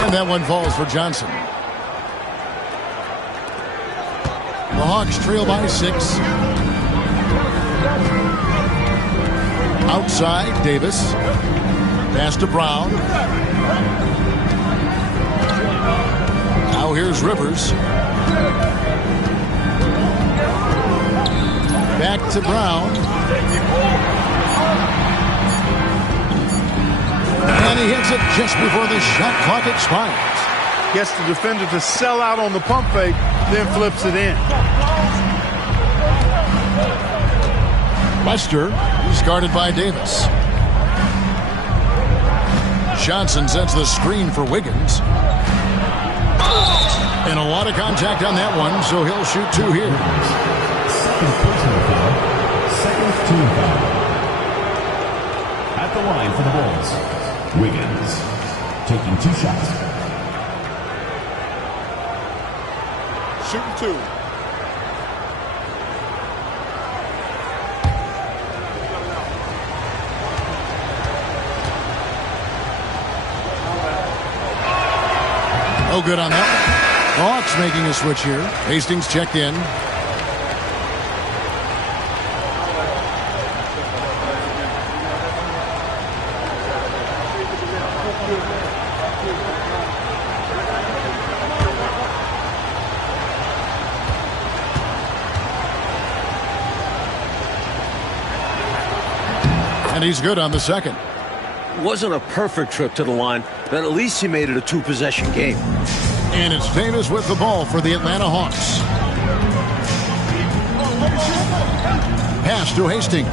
And that one falls for Johnson. The Hawks trail by 6. Outside, Davis. Pass to Brown. Now here's Rivers. Back to Brown. And he hits it just before the shot clock expires. Gets the defender to sell out on the pump fake, then flips it in. Lester is guarded by Davis. Johnson sets the screen for Wiggins. And a lot of contact on that one, so he'll shoot 2 here. Second personal foul. Second team foul. At the line for the Bulls. Wiggins taking 2 shots. Shooting 2. No good on that one. Hawks making a switch here. Hastings checked in. And he's good on the second. Wasn't a perfect trip to the line, but at least he made it a two-possession game. And it's Davis with the ball for the Atlanta Hawks. Pass to Hastings.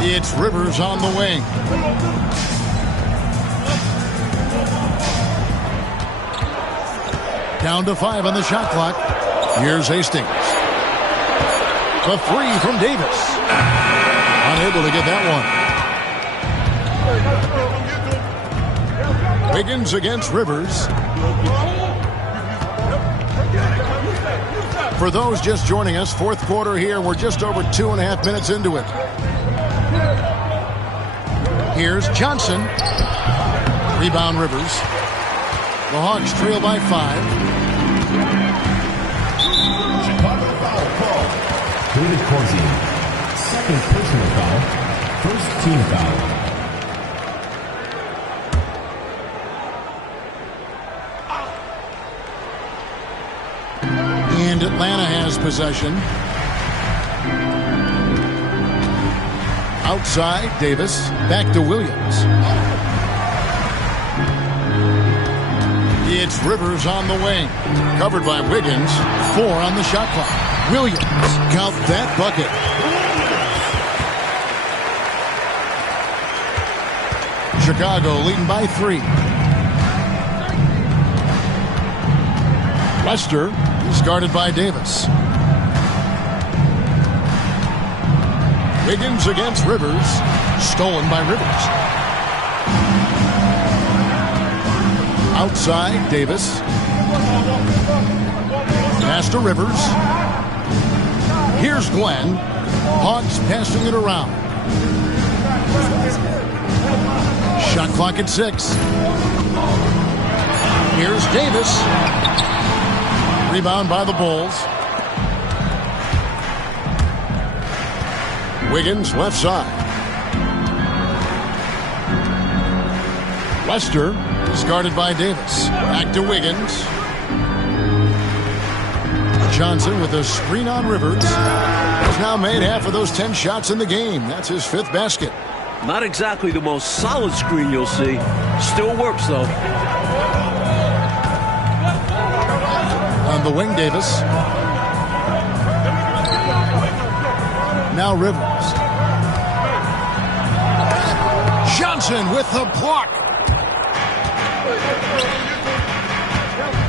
It's Rivers on the wing. Down to 5 on the shot clock. Here's Hastings. The three from Davis. Unable to get that one. Wiggins against Rivers. For those just joining us, fourth quarter here. We're just over 2.5 minutes into it. Here's Johnson. Rebound Rivers. The Hawks trail by 5. Chicago foul call. David Corzine. Second personal foul. First team foul. And Atlanta has possession. Outside, Davis. Back to Williams. It's Rivers on the wing. Covered by Wiggins. 4 on the shot clock. Williams. Count that bucket. Chicago leading by 3. Lester is guarded by Davis. Wiggins against Rivers. Stolen by Rivers. Outside, Davis. Pass to Rivers. Here's Glenn. Hawks passing it around. Shot clock at 6. Here's Davis. Rebound by the Bulls. Wiggins left side. Lester is guarded by Davis. Back to Wiggins. Johnson with a screen on Rivers. Has now made half of those 10 shots in the game. That's his 5th basket. Not exactly the most solid screen you'll see. Still works, though. On the wing, Davis. Now Rivers. Johnson with the block.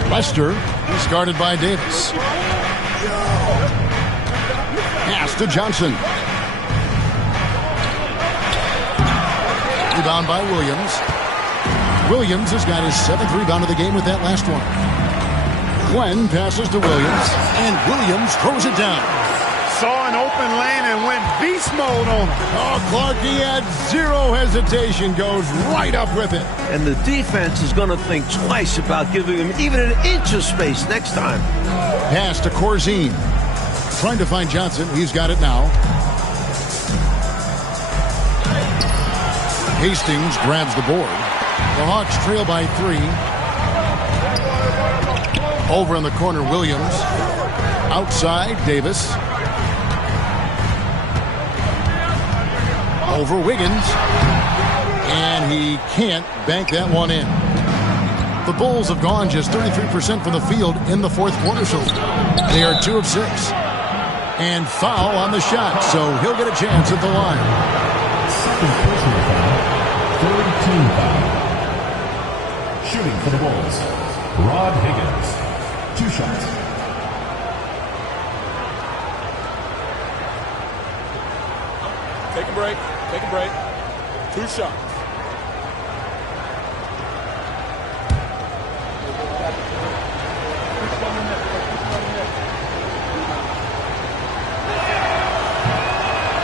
Lester is guarded by Davis. Pass to Johnson. Rebound by Williams. Williams has got his 7th rebound of the game with that last one. Glenn passes to Williams, and Williams throws it down. Saw an open lane and went beast mode on him. Oh, Clark, he had 0 hesitation, goes right up with it. And the defense is going to think twice about giving him even an inch of space next time. Pass to Corzine. Trying to find Johnson. He's got it now. Hastings grabs the board. The Hawks trail by 3. Over in the corner, Williams. Outside, Davis. Over Wiggins. And he can't bank that one in. The Bulls have gone just 33% from the field in the fourth quarter, so they are 2 of 6. And foul on the shot, so he'll get a chance at the line. Second personal foul. Third team foul. Shooting for the Bulls, Rod Higgins. 2 shots. Take a break. Take a break. 2 shots.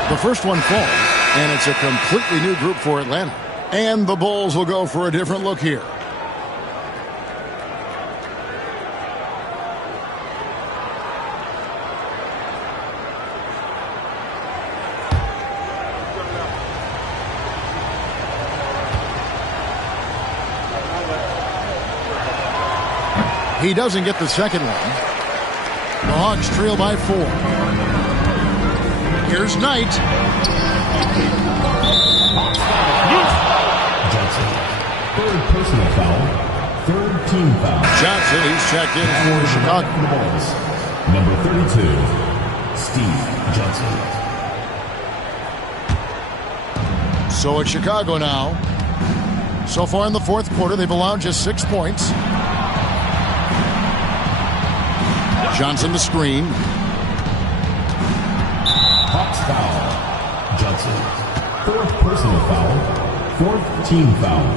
The first one falls, and it's a completely new group for Atlanta. And the Bulls will go for a different look here. He doesn't get the second one. The Hawks trail by 4. Here's Knight. Johnson. Third personal foul. Third team foul. Johnson, he's checked in for Chicago. The Bulls. Number 32, Steve Johnson. So it's Chicago now. So far in the fourth quarter, they've allowed just 6 points. Johnson the screen. Hawks foul. Johnson. Fourth personal foul. Fourth team foul.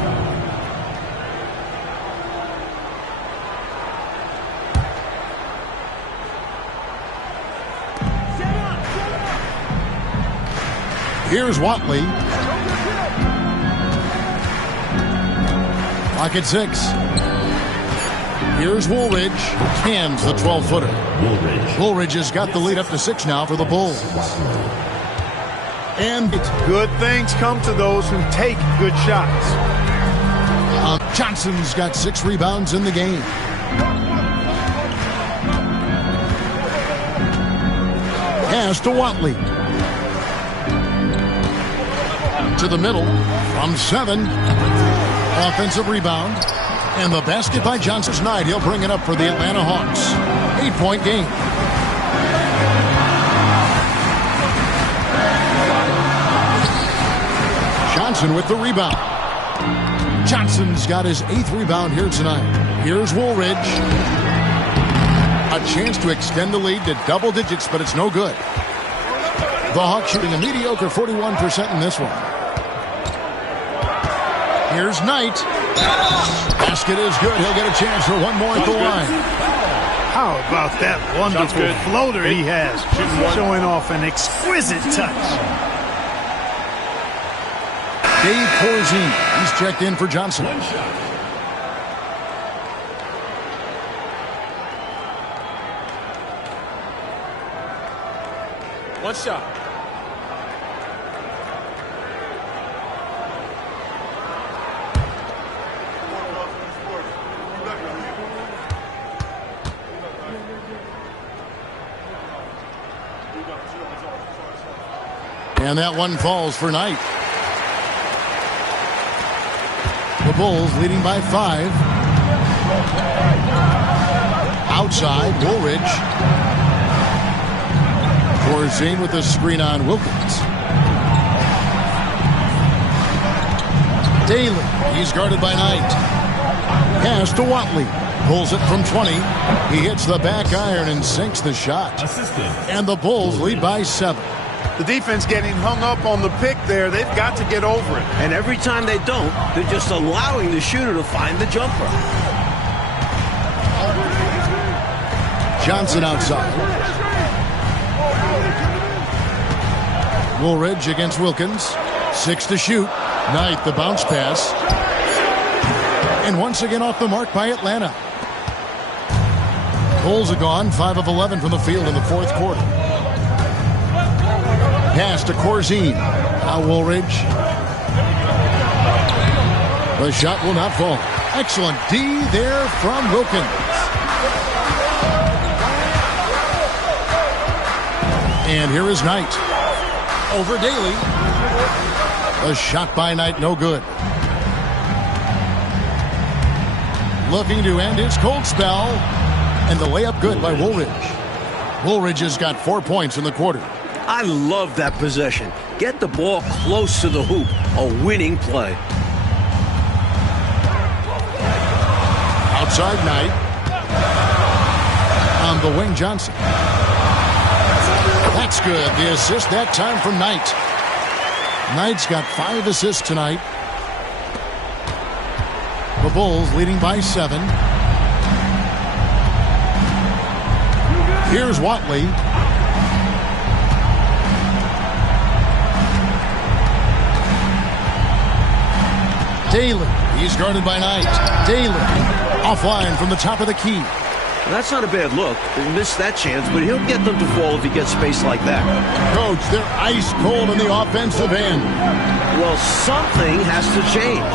Here's Watley. Clock at 6. Here's Woolridge. Hands the 12-footer. Woolridge has got the lead up to 6 now for the Bulls. And good things come to those who take good shots. Johnson's got 6 rebounds in the game. Pass to Watley. To the middle from 7. Offensive rebound. And the basket by Johnson tonight. He'll bring it up for the Atlanta Hawks. 8-point game. Johnson with the rebound. Johnson's got his 8th rebound here tonight. Here's Woolridge. A chance to extend the lead to double digits, but it's no good. The Hawks shooting a mediocre 41% in this one. Here's Knight. Basket is good. He'll get a chance for one more at the line. How about that wonderful floater he has, showing off an exquisite touch. Dave Corzine, he's checked in for Johnson. One shot. And that one falls for Knight. The Bulls leading by 5. Outside, Woolridge. Corzine with the screen on Wilkins. Daly, he's guarded by Knight. Pass to Watley. Pulls it from 20. He hits the back iron and sinks the shot. And the Bulls lead by 7. The defense getting hung up on the pick there. They've got to get over it. And every time they don't, they're just allowing the shooter to find the jumper. Johnson outside. Woolridge against Wilkins. 6 to shoot. Knight the bounce pass. And once again off the mark by Atlanta. Bulls are gone 5 of 11 from the field in the fourth quarter. Pass to Corzine. Now Woolridge. The shot will not fall. Excellent D there from Wilkins. And here is Knight. Over Daly. The shot by Knight, no good. Looking to end his cold spell. And the layup good by Woolridge. Woolridge has got 4 points in the quarter. I love that possession. Get the ball close to the hoop. A winning play. Outside Knight. On the wing, Johnson. That's good. The assist that time from Knight. Knight's got 5 assists tonight. The Bulls leading by 7. Here's Watley. Daly. He's guarded by Knight. Daly. Offline from the top of the key. That's not a bad look. He missed that chance, but he'll get them to fall if he gets space like that. Coach, they're ice cold in the offensive end. Well, something has to change.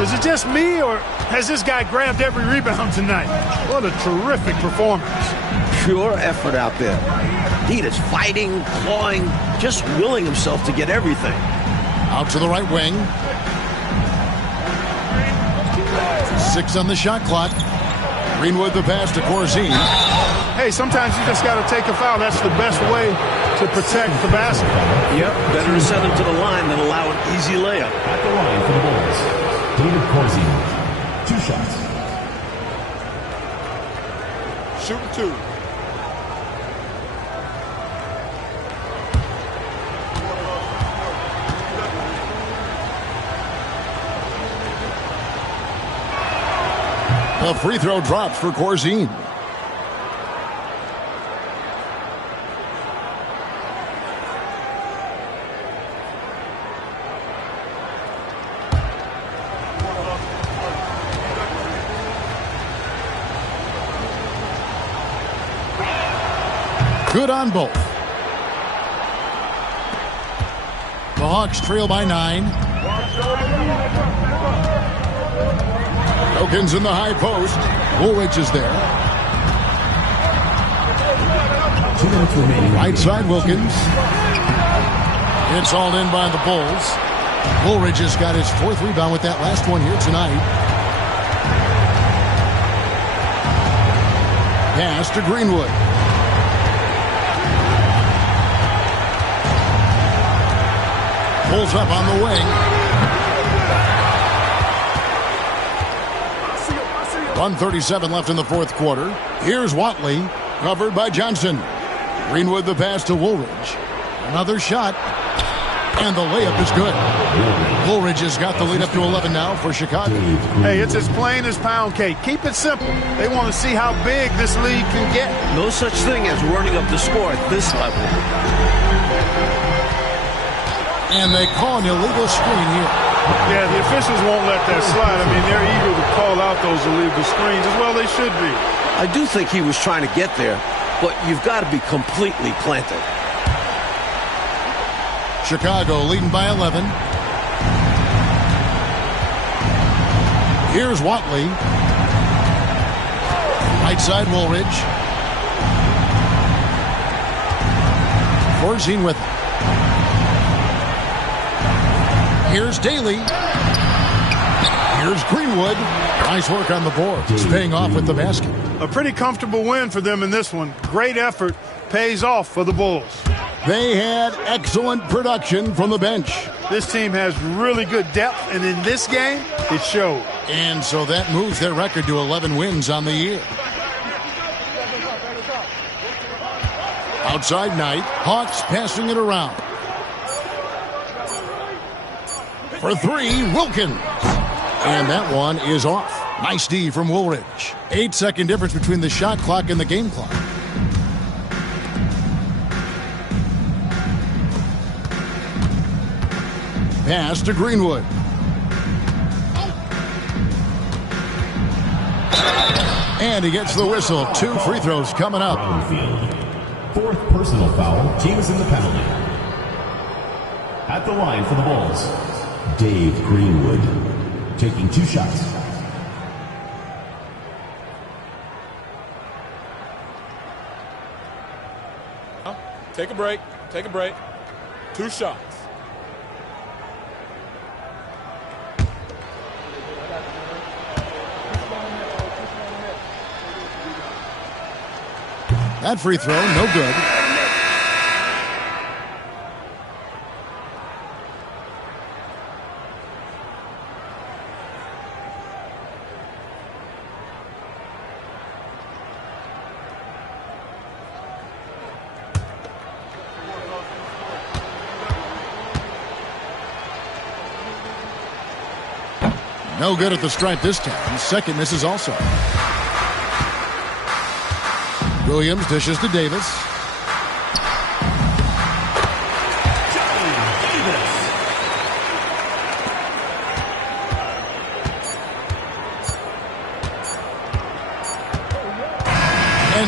Is it just me, or has this guy grabbed every rebound tonight? What a terrific performance. Pure effort out there. He is fighting, clawing, just willing himself to get everything. Out to the right wing. 6 on the shot clock. Greenwood the pass to Corzine. Hey, sometimes you just got to take a foul. That's the best way to protect the basket. Yep, better to send him to the line than allow an easy layup. At the line for the Bulls, David Corzine. 2 shots. Shooting 2. The free throw drops for Corzine. Good on both. The Hawks trail by 9. Wilkins in the high post. Woolridge is there. 2 minutes remaining. Right side Wilkins. It's all in by the Bulls. Woolridge has got his 4th rebound with that last one here tonight. Pass to Greenwood. Pulls up on the wing. 1:37 left in the 4th quarter. Here's Watley, covered by Johnson. Greenwood the pass to Woolridge. Another shot, and the layup is good. Woolridge has got the lead up to 11 now for Chicago. Hey, it's as plain as pound cake. Keep it simple. They want to see how big this league can get. No such thing as running up the score at this level. And they call an illegal screen here. Yeah, the officials won't let that slide. I mean, they're eager to call out those illegal screens. As well, they should be. I do think he was trying to get there, but you've got to be completely planted. Chicago leading by 11. Here's Watley. Right side Woolridge. Corzine with it. Here's Daly. Here's Greenwood. Nice work on the board. Staying off with the basket. A pretty comfortable win for them in this one. Great effort pays off for the Bulls. They had excellent production from the bench. This team has really good depth, and in this game, it showed. And so that moves their record to 11 wins on the year. Outside Knight. Hawks passing it around. For 3, Wilkins. And that one is off. Nice D from Woolridge. 8-second difference between the shot clock and the game clock. Pass to Greenwood. And he gets the whistle. 2 free throws coming up. 4th personal foul. Team is in the penalty. At the line for the Bulls, Dave Greenwood, taking 2 shots. Take a break. Take a break. 2 shots. That free throw, no good. No good at the stripe this time. Second misses also. Williams dishes to Davis.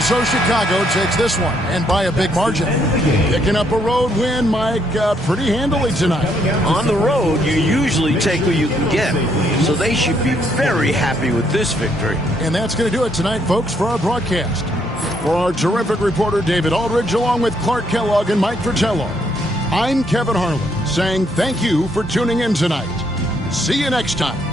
And so Chicago takes this one, and by a big margin. Picking up a road win, Mike, pretty handily tonight. On the road, you usually take what you can get, so they should be very happy with this victory. And that's going to do it tonight, folks, for our broadcast. For our terrific reporter, David Aldridge, along with Clark Kellogg and Mike Fratello, I'm Kevin Harlan, saying thank you for tuning in tonight. See you next time.